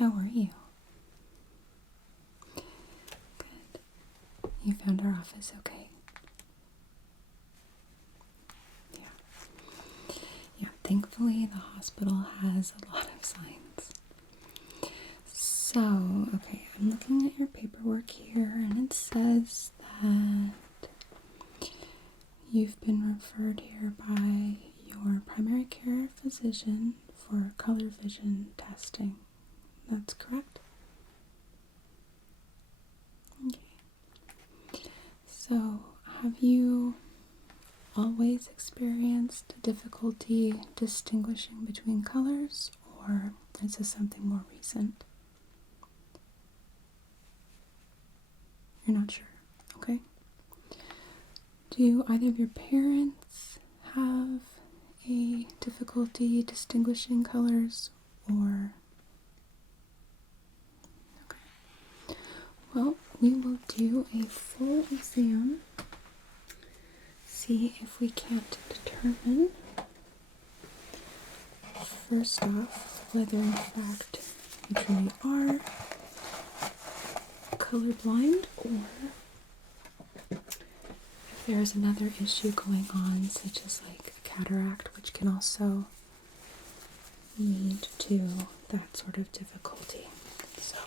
How are you? Good. You found our office okay? Yeah, thankfully the hospital has a lot of signs. So, okay, I'm looking at your paperwork here, and it says that you've been referred here by your primary care physician for color vision testing. That's correct? Okay. So, have you always experienced difficulty distinguishing between colors, or is this something more recent? You're not sure, okay? Do either of your parents have a difficulty distinguishing colors, or... Okay. Well, we will do a full exam, see if we can't determine, first off, whether in fact you truly are colorblind, or if there's another issue going on, such as like a cataract, which can also lead to that sort of difficulty. So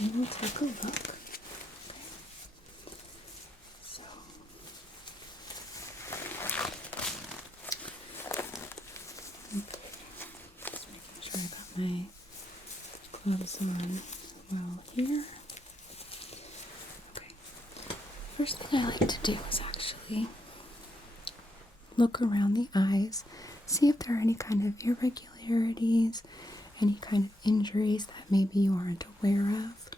we will take a look. So just making sure I got my gloves on well here. Okay. First thing I like to do is actually look around the eyes, see if there are any kind of irregularities, any kind of injuries that maybe you aren't aware of,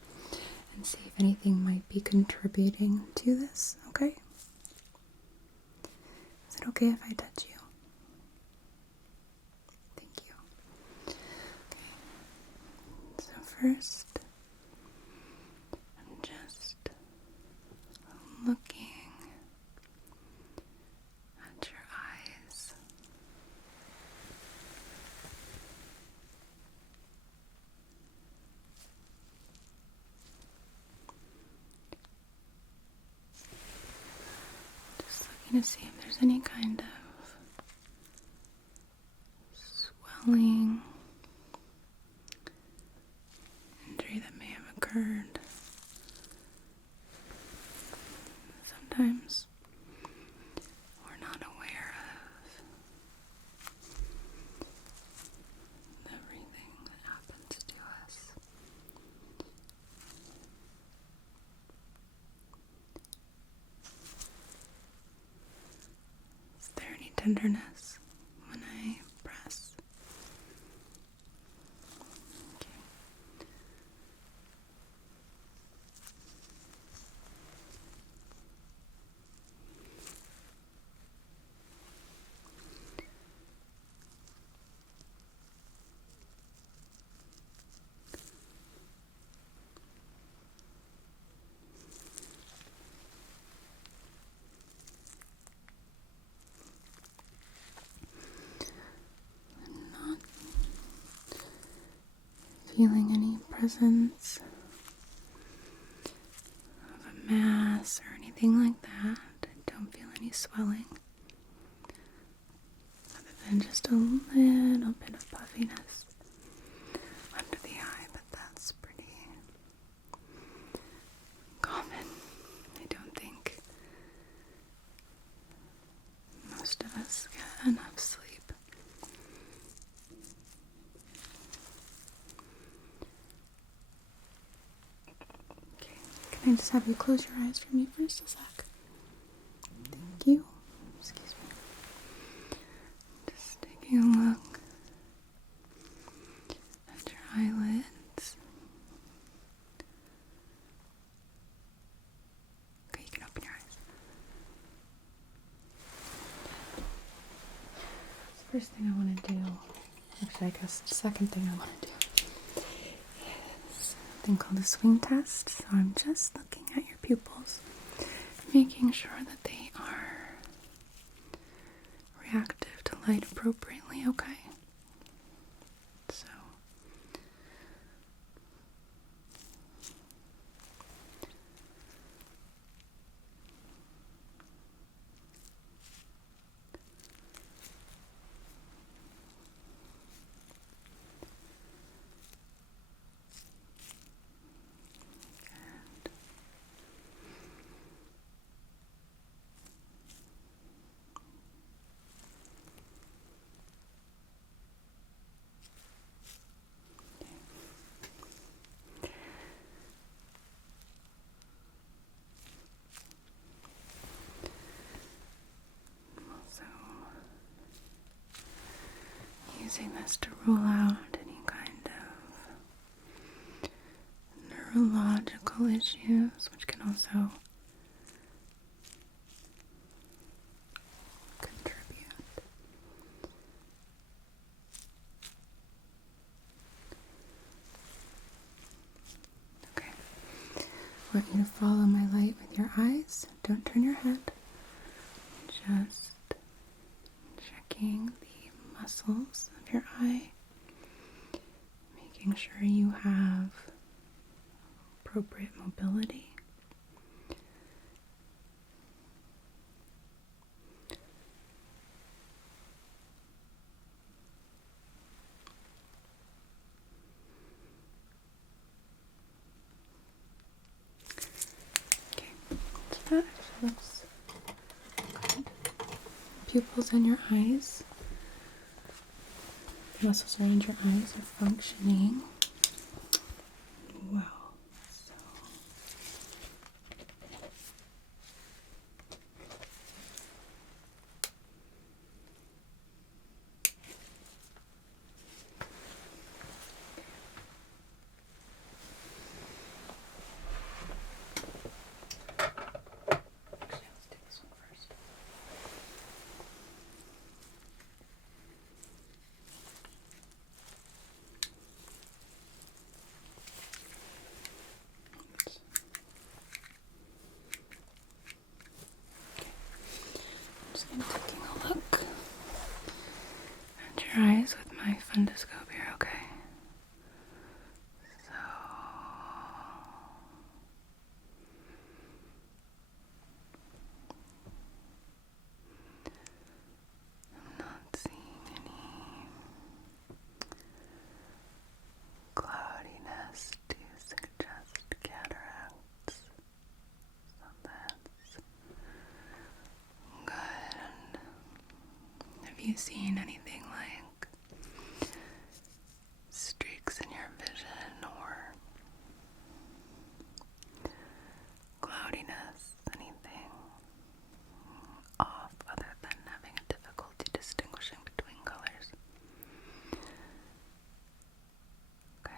and see if anything might be contributing to this, okay? Is it okay if I touch you? Thank you. Okay. So first, I'm just looking at your eyes. Just looking to see if there's any kind of swelling, injury that may have occurred. Sometimes we're not aware of everything that happens to us. Is there any tenderness when I press? Okay. Not feeling any presence of a mass or anything like that. I don't feel any swelling, other than just a little bit of puffiness under the eye, but that's pretty common. I don't think most of us get enough sleep. Okay, can I just have you close your eyes for me for just a sec? Thank you. Excuse me. Just taking a look at your eyelids. Okay, you can open your eyes. The first thing I want to do, actually I guess the second thing I want to do, is something called a swing test. So I'm just looking at your pupils, making sure that they are reactive to light appropriately, okay? So just to rule out any kind of neurological issues, which can also contribute. Okay. I want you to follow my light with your eyes. Don't turn your head. Just checking the muscles of your eye, making sure you have appropriate mobility. Okay, so that actually looks good. Pupils in your eyes, muscles around your eyes are functioning well. So actually, let's do this one first. I'm just going to taking a look at your eyes with my fundoscope here, okay? So I'm not seeing any cloudiness to suggest cataracts. So that's good. Have you seen anything like streaks in your vision or cloudiness, anything off other than having a difficulty distinguishing between colors? Okay.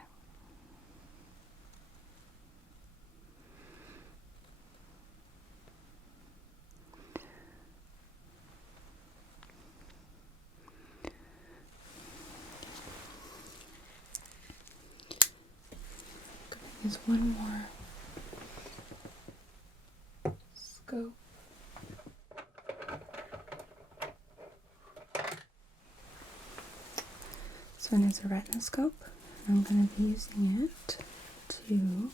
There's one more scope. This one is a retinoscope. I'm going to be using it to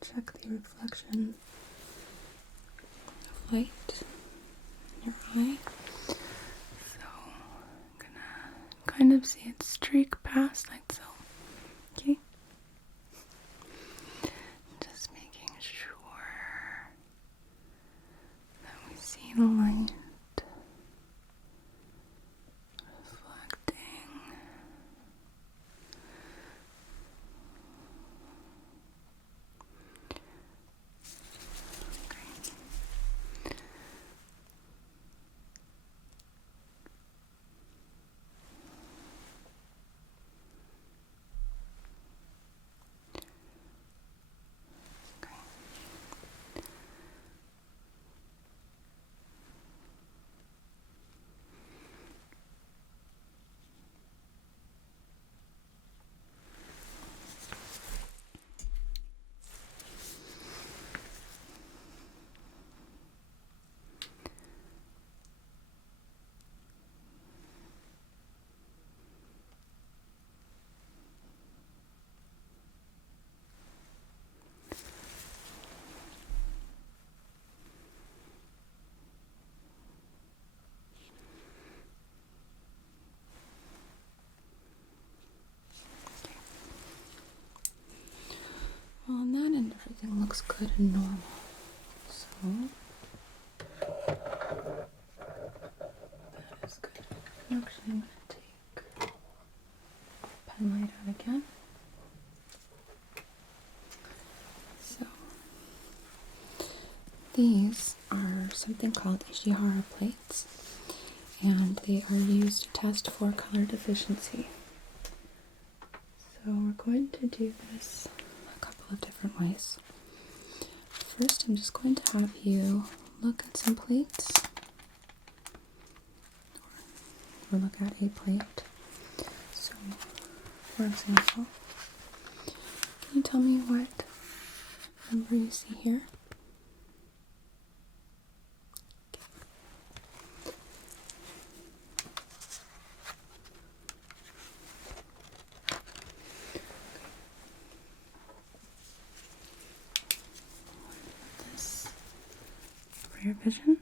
check the reflection of light in your eye. So I'm gonna kind of see it streak past like so. Okay? Just making sure that we see the light reflecting. Okay. Well, on that end, everything looks good and normal. So, that is good. I'm actually going to take pen light out again. So, these are something called Ishihara plates, and they are used to test for color deficiency. So we're going to do this a couple of different ways. First, I'm just going to have you look at some plates, or look at a plate. So, for example, can you tell me what number you see here? This for your vision.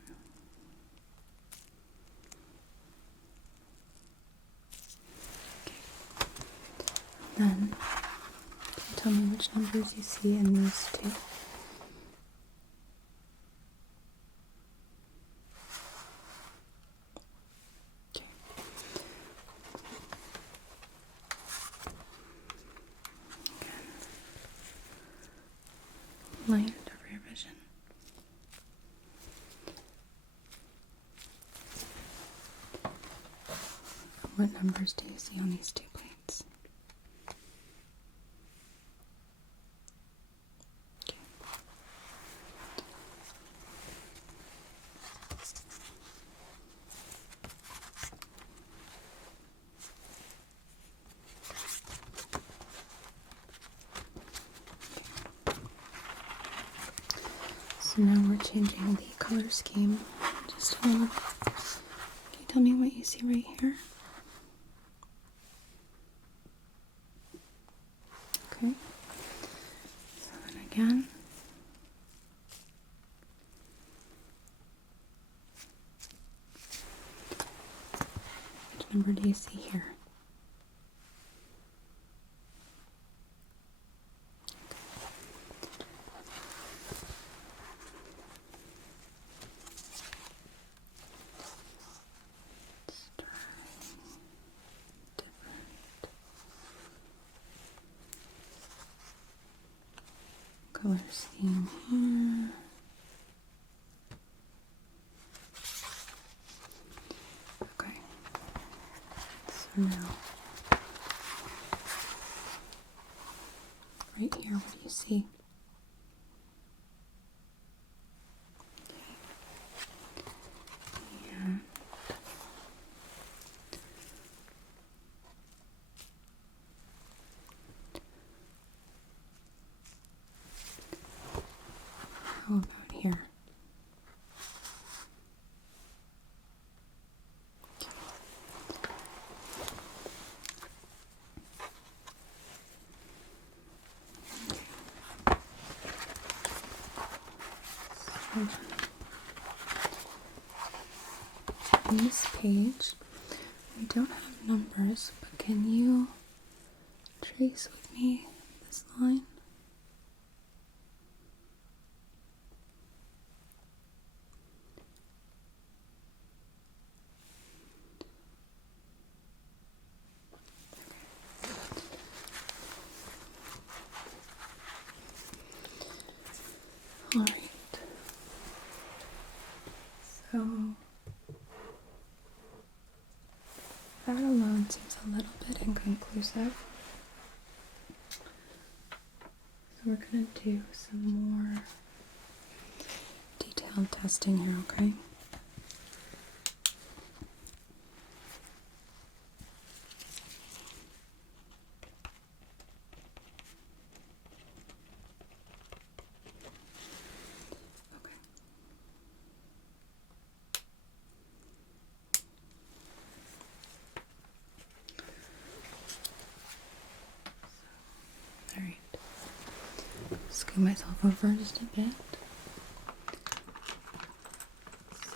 Then, can you tell me which numbers you see in these two? Okay. Again, light over your vision. What numbers do you see on these two plates? Okay. So now we're changing the color scheme just a little bit. Can you tell me what you see right here? Okay. So then again. Which number do you see here? Let's try different color scheme here. Okay. So now, right here, what do you see? Yeah. How about here? So, on this page, we don't have numbers, but can you trace with me this line? All right. So that alone seems a little bit inconclusive. So we're going to do some more detailed testing here, okay? Okay. All right. Scoot myself over just a bit.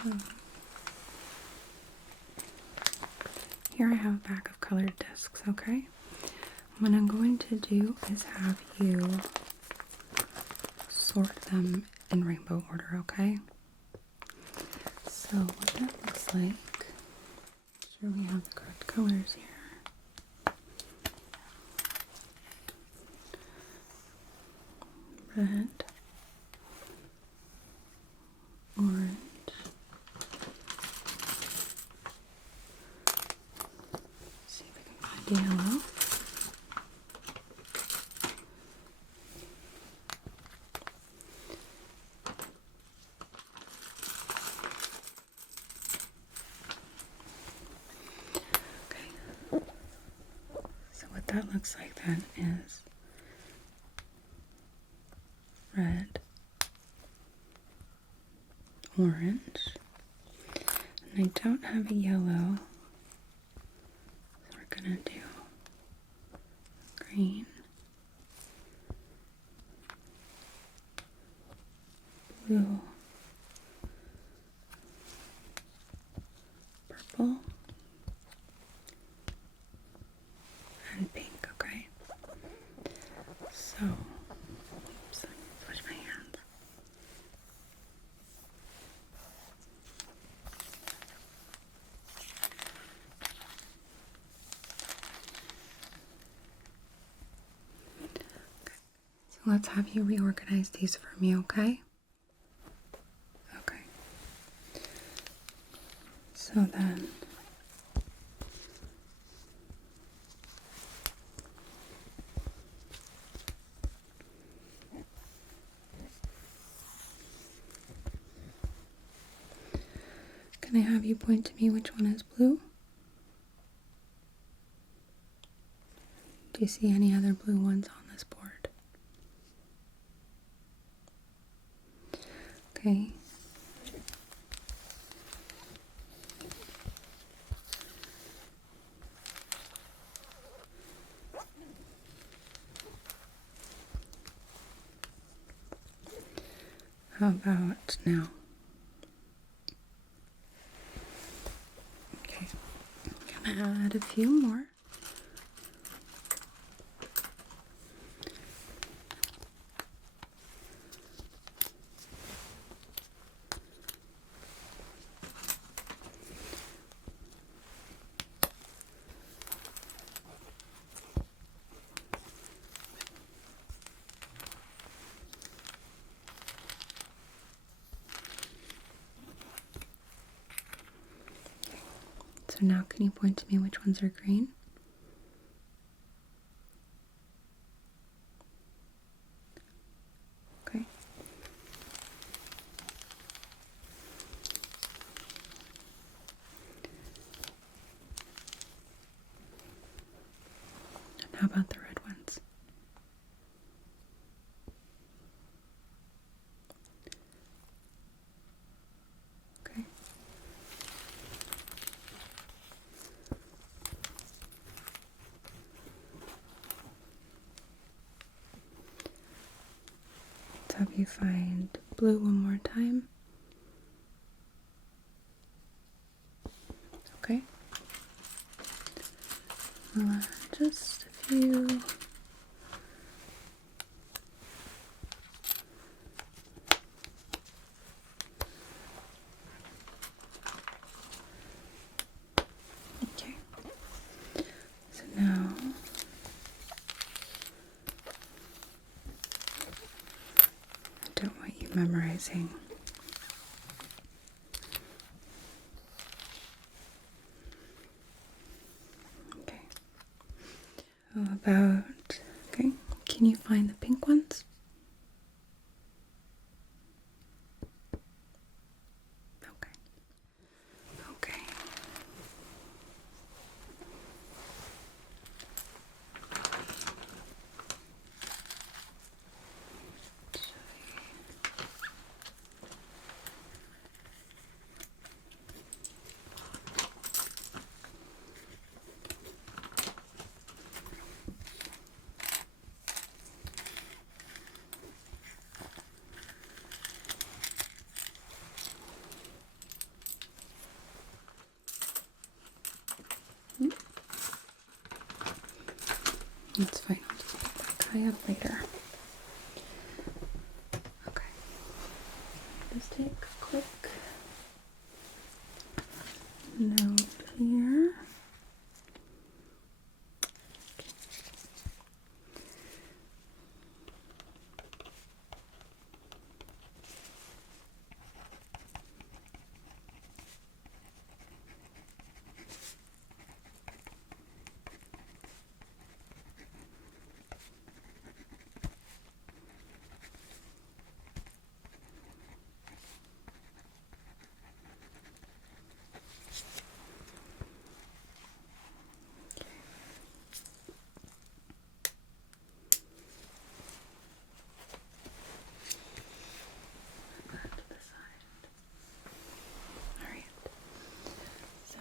So here I have a pack of colored discs, okay? What I'm going to do is have you sort them in rainbow order, okay? So what that looks like, make sure we have the correct colors here. Red, and yellow. Okay. So what that looks like then is red, orange, and I don't have a yellow, so we're gonna do green, blue, purple, and pink, okay? So, oops, switch my hands. So let's have you reorganize these for me, okay? Okay. So then, can I have you point to me which one is blue? Do you see any other blue ones on this board? Okay. How about now? Okay. I'm gonna add a few more. So now can you point to me which ones are green? Okay. And how about the red ones? Okay. Let's have you find blue one more time. Okay. Just a few. Okay. So now I don't want you memorizing. Okay. How about, okay, can you find the pink ones? Okay. Okay. That's fine. I'll just pick that guy up later. Okay. Just take a quick note here.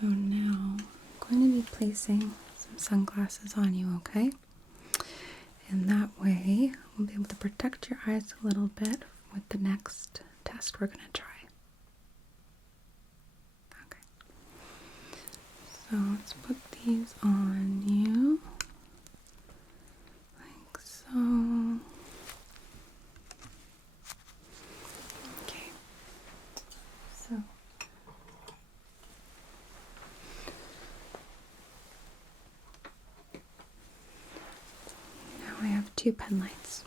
So now I'm going to be placing some sunglasses on you, okay? And that way we'll be able to protect your eyes a little bit with the next test we're going to try. Okay. So let's put these on you. Like so. Okay. So now I have two pen lights.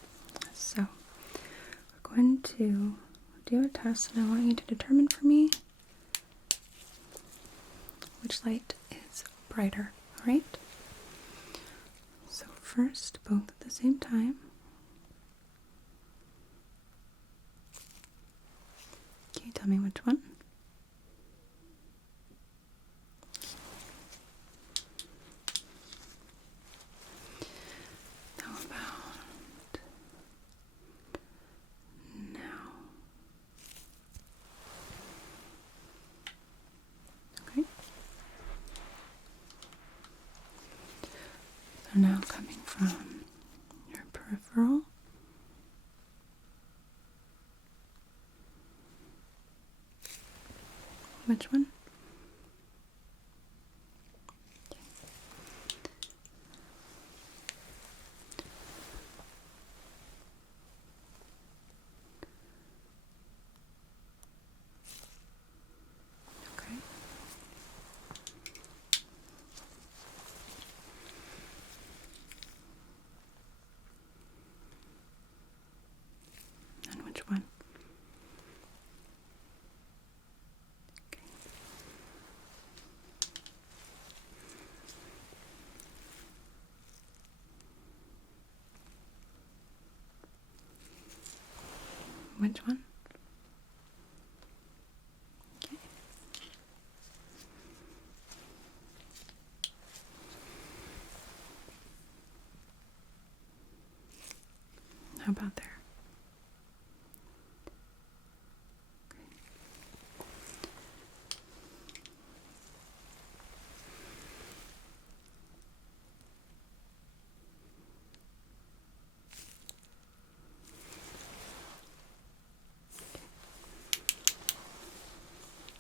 So we're going to do a test, and I want you to determine for me which light is brighter, alright? So first, both at the same time. Can you tell me which one? How about now? Okay. So now coming from your peripheral. Which one? Okay. And which one? Okay. Which one? Okay. How about there?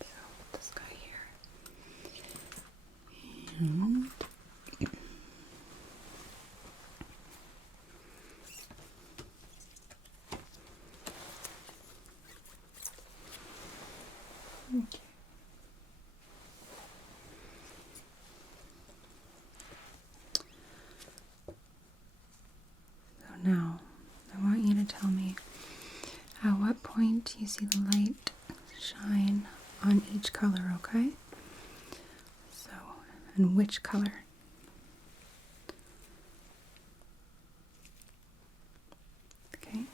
So this guy here. And okay. So now I want you to tell me at what point you see the light shine on each color, okay? So, and which color? Okay.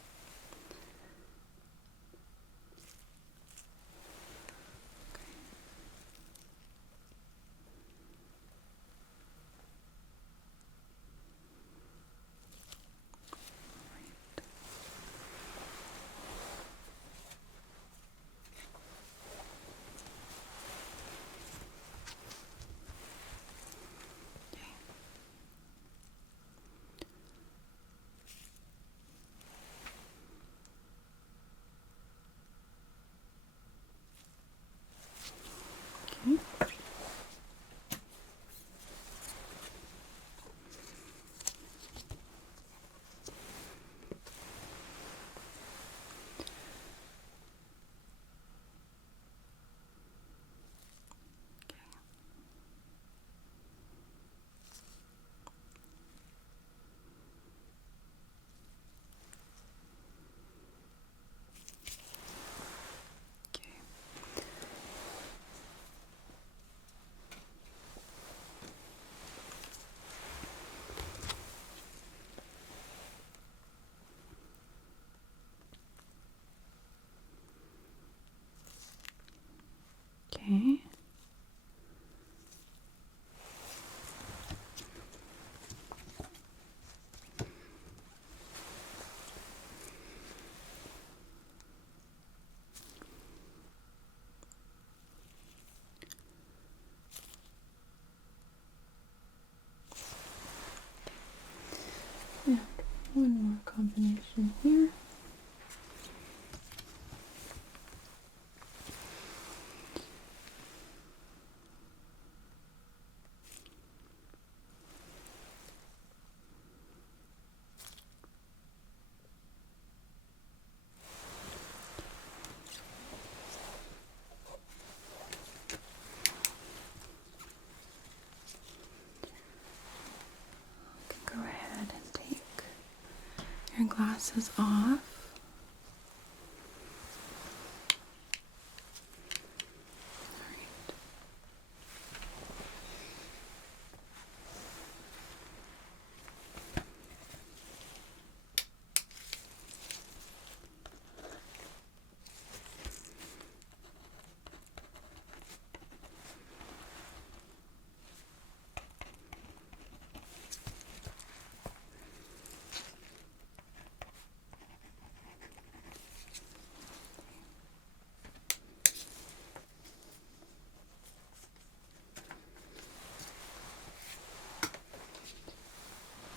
glasses off.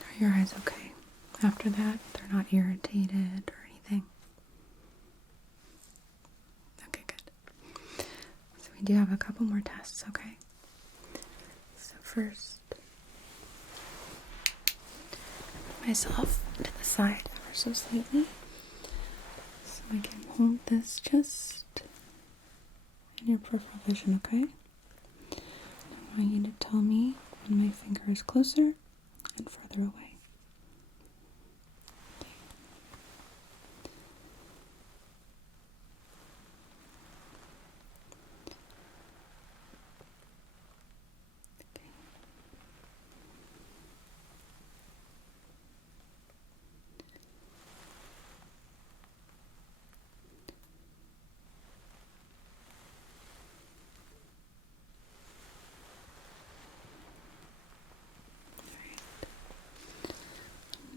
Are your eyes okay? After that, they're not irritated or anything? Okay, good. So we do have a couple more tests, okay? So first, put myself to the side ever so slightly so I can hold this just in your peripheral vision, okay? I want you to tell me when my finger is closer and further away.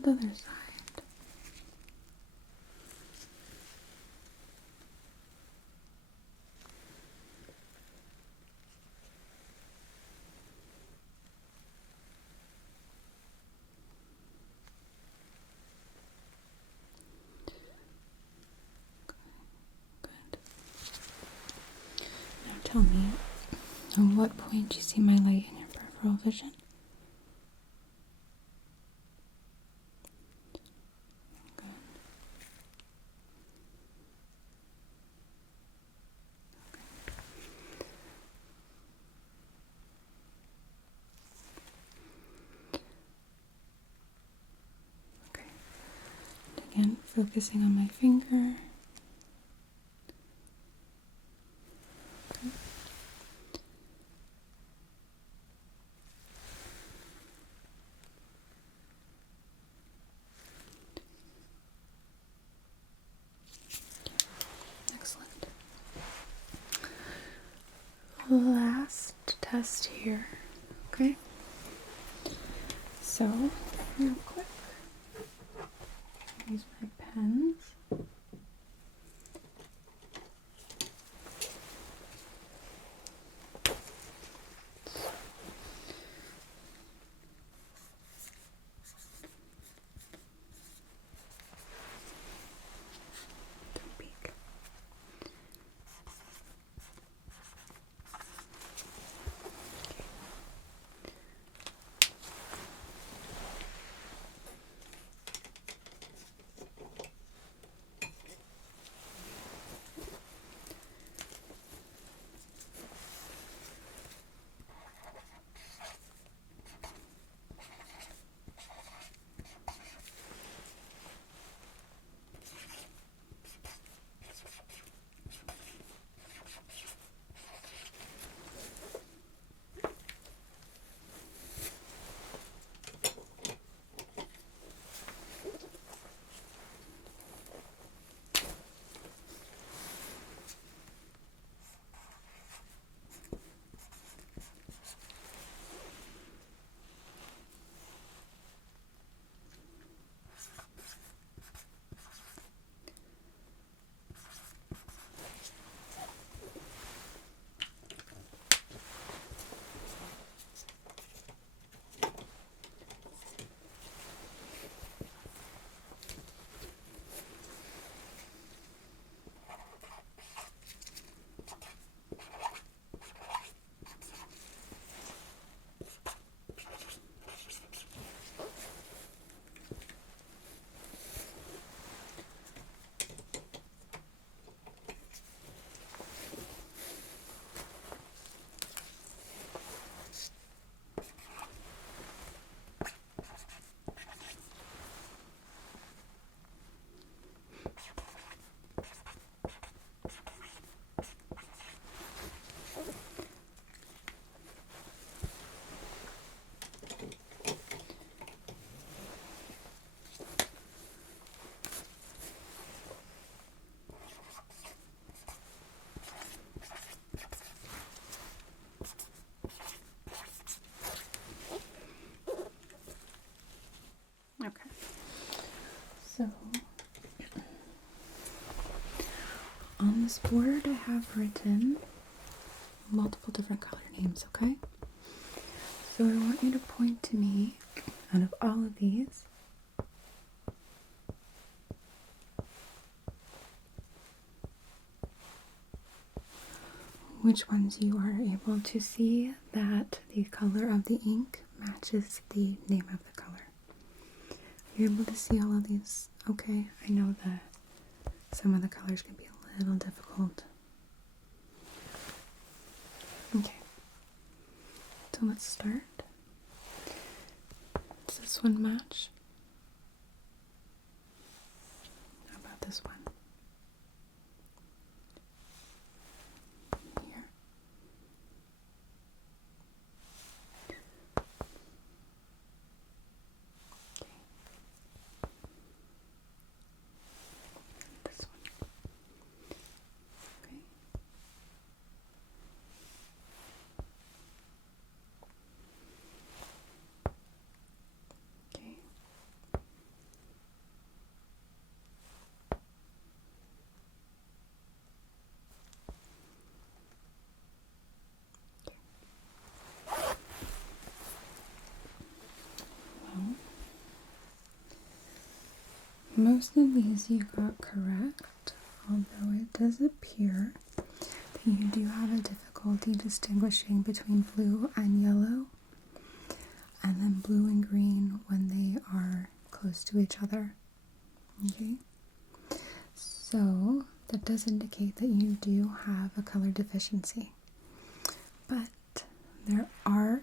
The other side. Good. Now tell me, at what point do you see my light in your peripheral vision? Okay. And again, focusing on my finger. Okay. Excellent. Last test here. Okay. So, real quick, use my pens. Don't peek. this board I have written multiple different color names, okay? So I want you to point to me out of all of these. Which ones you are able to see that the color of the ink matches the name of the color. Are you able to see all of these? Okay, I know that some of the colors can be a little difficult. Okay, so let's start. Does this one match? How about this one? Here. Okay. This one. Okay. Okay. Well, most of these you got correct, although it does appear that you do have a difficulty distinguishing between blue and yellow, and then blue and green when they are close to each other. Okay, so that does indicate that you do have a color deficiency. But there are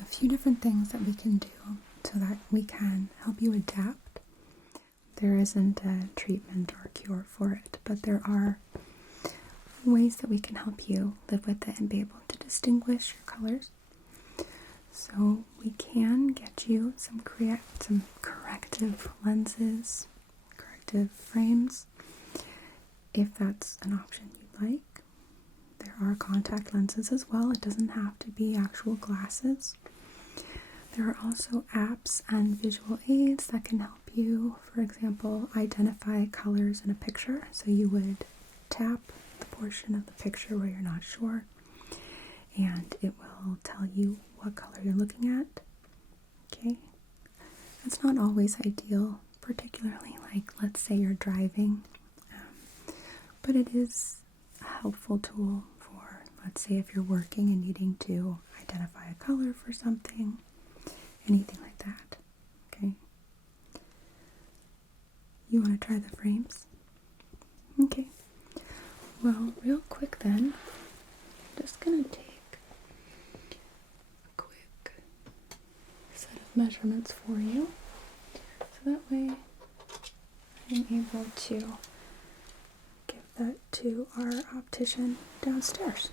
a few different things that we can do so that we can help you adapt. There isn't a treatment or cure for it, but there are ways that we can help you live with it and be able to distinguish your colors. So we can get you some corrective lenses, corrective frames, if that's an option you'd like. There are contact lenses as well. It doesn't have to be actual glasses. There are also apps and visual aids that can help you, for example, identify colors in a picture. So you would tap the portion of the picture where you're not sure, and it will tell you what color you're looking at. Okay, it's not always ideal, particularly like, let's say you're driving, but it is a helpful tool for, let's say, if you're working and needing to identify a color for something, anything like that. Okay, you want to try the frames? Okay, well, real quick then, I'm just gonna take a quick set of measurements for you, so that way I'm able to give that to our optician downstairs.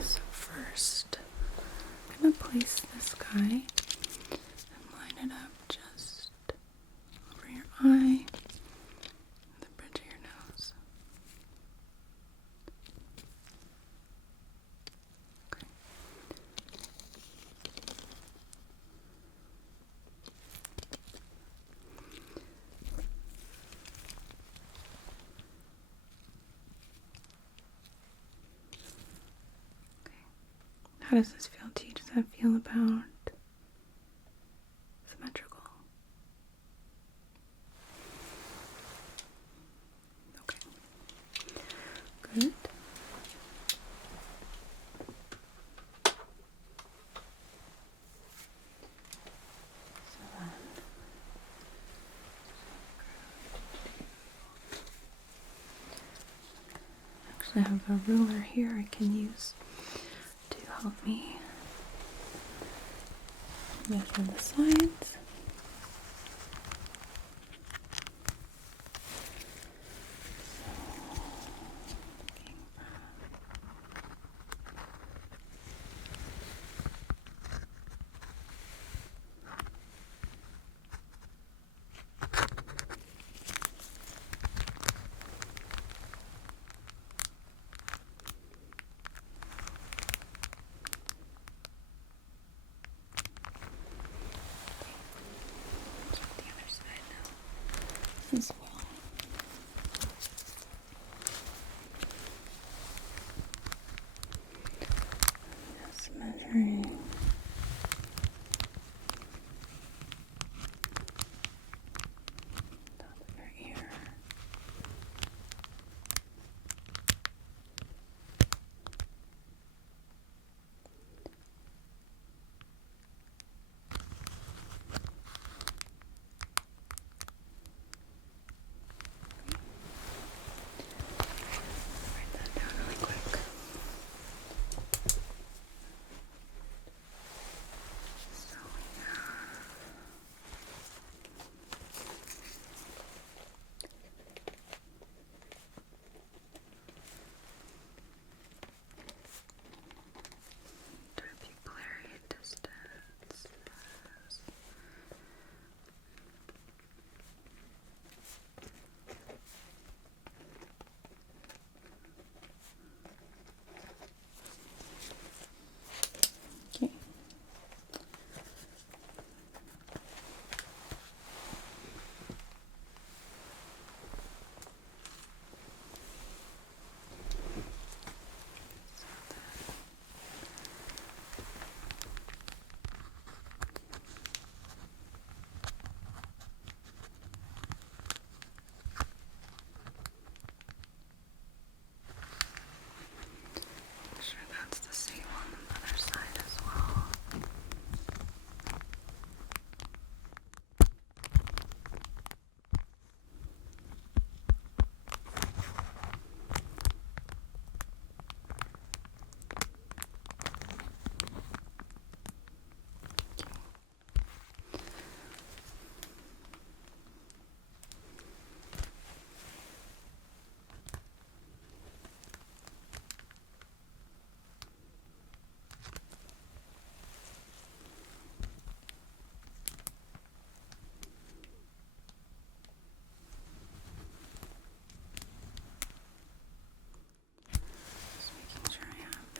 So first, I'm gonna place this guy and line it up just over your eye, the bridge of your nose. Okay. How does this feel to you? Does that feel about symmetrical? Okay. Good. So then, actually I have a ruler here I can use to help me measure the sides.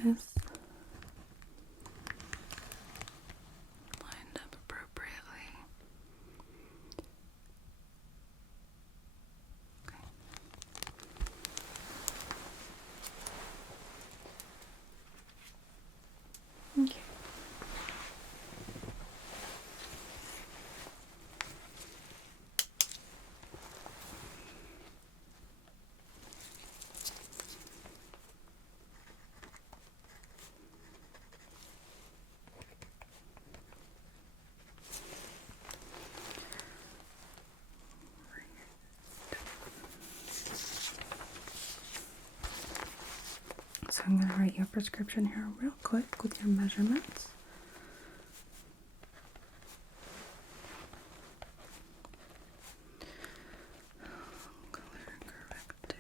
glasses lined up appropriately. Okay. Okay. So I'm going to write you a prescription here real quick with your measurements. Color corrective.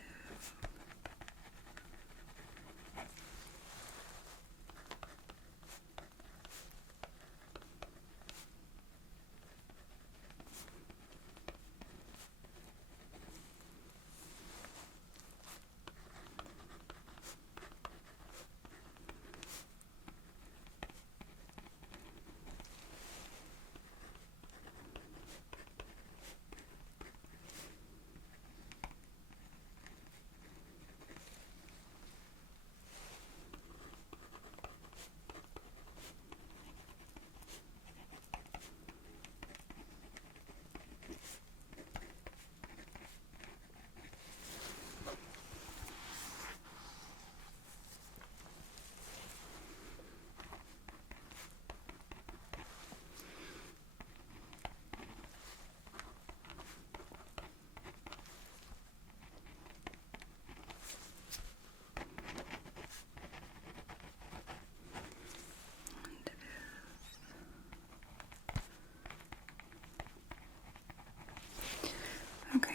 Okay.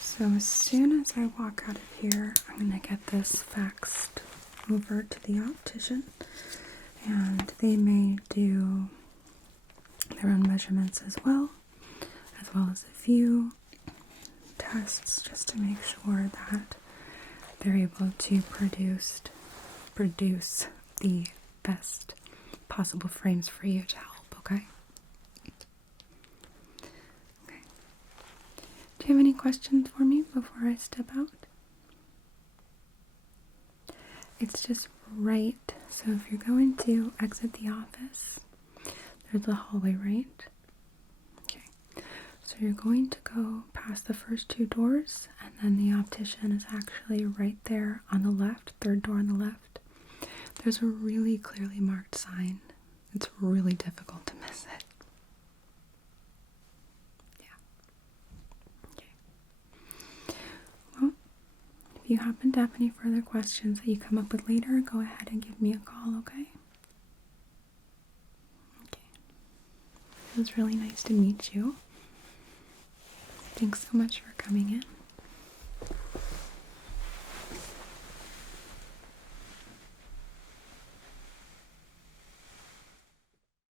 So as soon as I walk out of here, I'm going to get this faxed over to the optician, and they may do their own measurements as well as a few tests just to make sure that they're able to produce the best possible frames for you to help, okay? Okay. Do you have any questions for me before I step out? It's just right. So if you're going to exit the office, there's a hallway, right? Okay. So you're going to go past the first two doors, and then the optician is actually right there on the left, third door on the left. There's a really clearly marked sign. It's really difficult to miss it. Yeah. Okay. Well, if you happen to have any further questions that you come up with later, go ahead and give me a call, okay? Okay. It was really nice to meet you. Thanks so much for coming in.